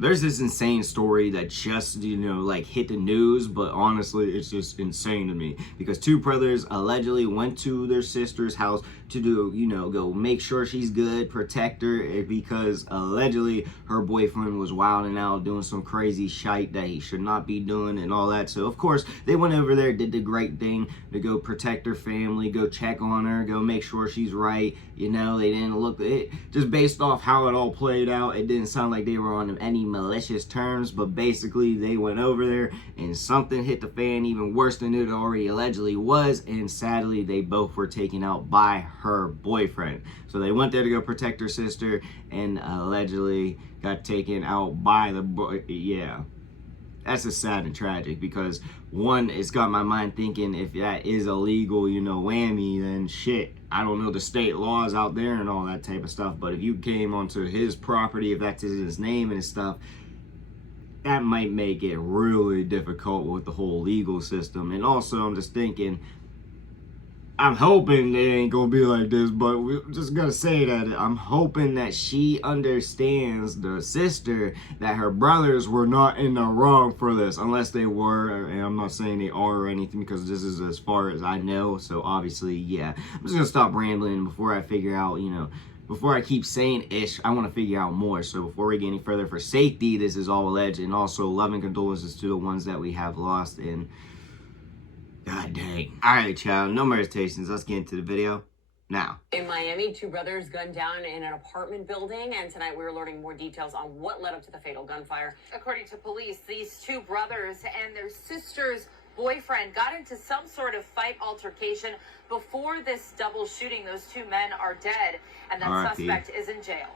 There's this insane story that just, like hit the news, but honestly, it's just insane to me because two brothers allegedly went to their sister's house to do, go make sure she's good, protect her, because allegedly her boyfriend was wilding out, doing some crazy shite that he should not be doing and all that. So, of course, they went over there, did the great thing to go protect her family, go check on her, go make sure she's right. They didn't look, it just based off how it all played out, it didn't sound like they were on any malicious terms, but basically they went over there and something hit the fan even worse than it already allegedly was, and sadly they both were taken out by her boyfriend. So they went there to go protect her sister and allegedly got taken out by the boy. Yeah, that's just sad and tragic because one, it's got my mind thinking if that is illegal, whammy, then shit, I don't know the state laws out there and all that type of stuff, but if you came onto his property, if that's his name and his stuff, that might make it really difficult with the whole legal system. And also, I'm just thinking, I'm hoping it ain't gonna be like this, but we're just gonna say that I'm hoping that she understands, the sister, that her brothers were not in the wrong for this, unless they were, and I'm not saying they are or anything because this is as far as I know, so obviously, yeah. I'm just gonna stop rambling before I figure out, before I keep saying ish, I want to figure out more. So before we get any further, for safety, this is all alleged, and also love and condolences to the ones that we have lost, and God dang. Alright, child, no more hesitations. Let's get into the video now. In Miami, two brothers gunned down in an apartment building, and tonight we're learning more details on what led up to the fatal gunfire. According to police, these two brothers and their sister's boyfriend got into some sort of fight altercation before this double shooting. Those two men are dead, and that suspect is in jail.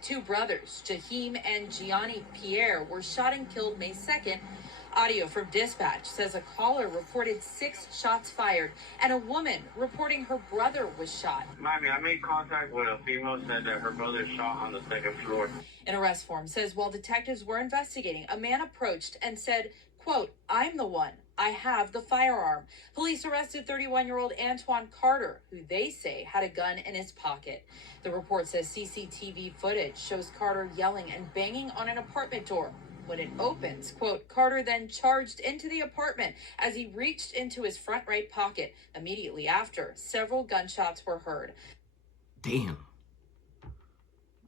Two brothers, Jaheim and Gianni Pierre, were shot and killed May 2nd. Audio from dispatch says a caller reported 6 shots fired, and a woman reporting her brother was shot. Miami, I made contact with a female, said that her brother shot on the 2nd floor. An arrest form says while detectives were investigating, a man approached and said, quote, "I'm the one. I have the firearm." Police arrested 31-year-old Antoine Carter, who they say had a gun in his pocket. The report says CCTV footage shows Carter yelling and banging on an apartment door. When it opens, quote, Carter then charged into the apartment as he reached into his front right pocket. Immediately after, several gunshots were heard. Damn.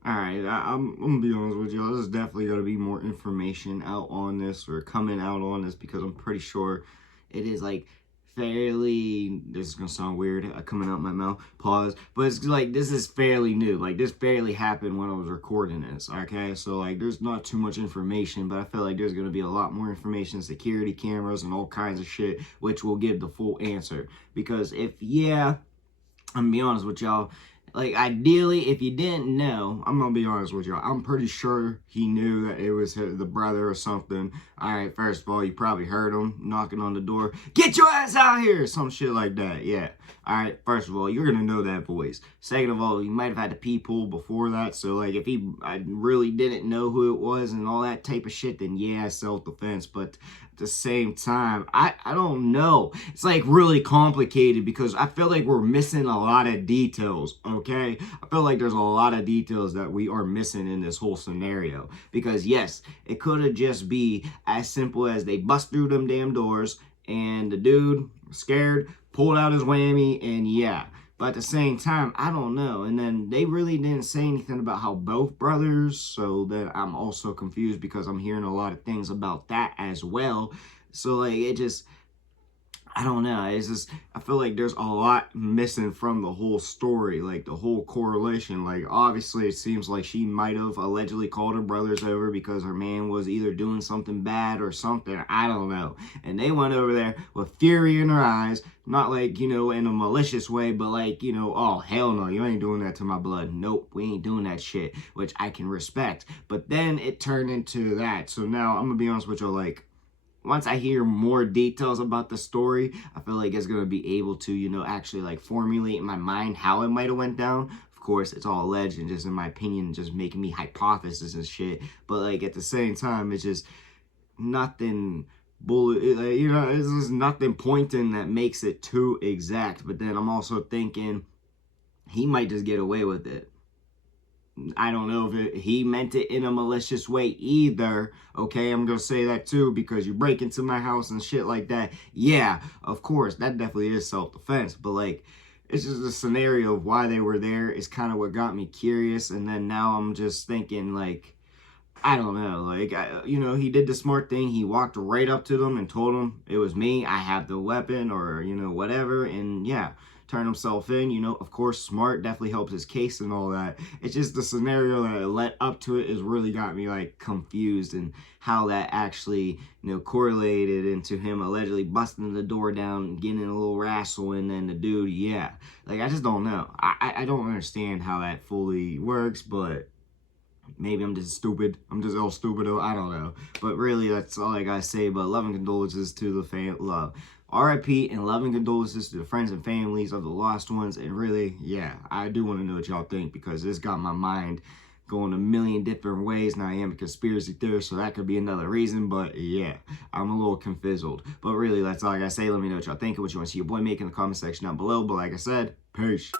Alright, I'm gonna be honest with y'all. There's definitely gonna be more information out on this, or coming out on this, because I'm pretty sure it is like fairly, this is gonna sound weird coming out my mouth, pause, but it's like this is fairly new. Like this fairly happened when I was recording this, okay? So like there's not too much information, but I feel like there's gonna be a lot more information, security cameras and all kinds of shit, which will give the full answer. Because if, yeah, I'm gonna be honest with y'all, like, ideally, if you didn't know, I'm gonna be honest with y'all, I'm pretty sure he knew that it was the brother or something. Alright, first of all, you probably heard him knocking on the door. Get your ass out here! Some shit like that, yeah. Alright, first of all, you're gonna know that voice. Second of all, you might have had to pee pool before that, so, like, if I really didn't know who it was and all that type of shit, then yeah, self-defense, but at the same time, I don't know. It's, like, really complicated because I feel like we're missing a lot of details, okay? I feel like there's a lot of details that we are missing in this whole scenario. Because, yes, it could have just be as simple as they bust through them damn doors and the dude, scared, pulled out his whammy, and yeah. But at the same time, I don't know. And then they really didn't say anything about how both brothers, so that I'm also confused because I'm hearing a lot of things about that as well. So, like, it just, I don't know. It's just, I feel like there's a lot missing from the whole story, like the whole correlation. Like, obviously, it seems like she might have allegedly called her brothers over because her man was either doing something bad or something. I don't know. And they went over there with fury in their eyes, not like, in a malicious way, but like, oh, hell no, you ain't doing that to my blood. Nope, we ain't doing that shit, which I can respect. But then it turned into that. So now, I'm gonna be honest with you, like, once I hear more details about the story, I feel like it's going to be able to, actually, like, formulate in my mind how it might have went down. Of course, it's all alleged and just, in my opinion, just making me hypothesis and shit. But, like, at the same time, it's just nothing it's just nothing pointing that makes it too exact. But then I'm also thinking he might just get away with it. I don't know if he meant it in a malicious way either. Okay, I'm gonna say that too, because you break into my house and shit like that. Yeah, of course, that definitely is self-defense. But like, it's just a scenario of why they were there is kind of what got me curious. And then now I'm just thinking like, I don't know, like, he did the smart thing. He walked right up to them and told them it was me. I have the weapon, or, whatever. And yeah, turn himself in, of course, smart, definitely helps his case and all that. It's just the scenario that led up to it has really got me like confused, and how that actually, correlated into him allegedly busting the door down and getting in a little wrestle. And then the dude, yeah, like, I just don't know. I don't understand how that fully works, but maybe I'm just stupid. I'm just all stupid. I don't know. But really, that's all I gotta say. But love and condolences to the love. RIP and love and condolences to the friends and families of the lost ones. And really, yeah, I do want to know what y'all think, because this got my mind going a million different ways. Now I am a conspiracy theorist, so that could be another reason. But yeah, I'm a little confizzled. But really, that's all I gotta say. Let me know what y'all think and what you want to see your boy make in the comment section down below. But like I said, peace.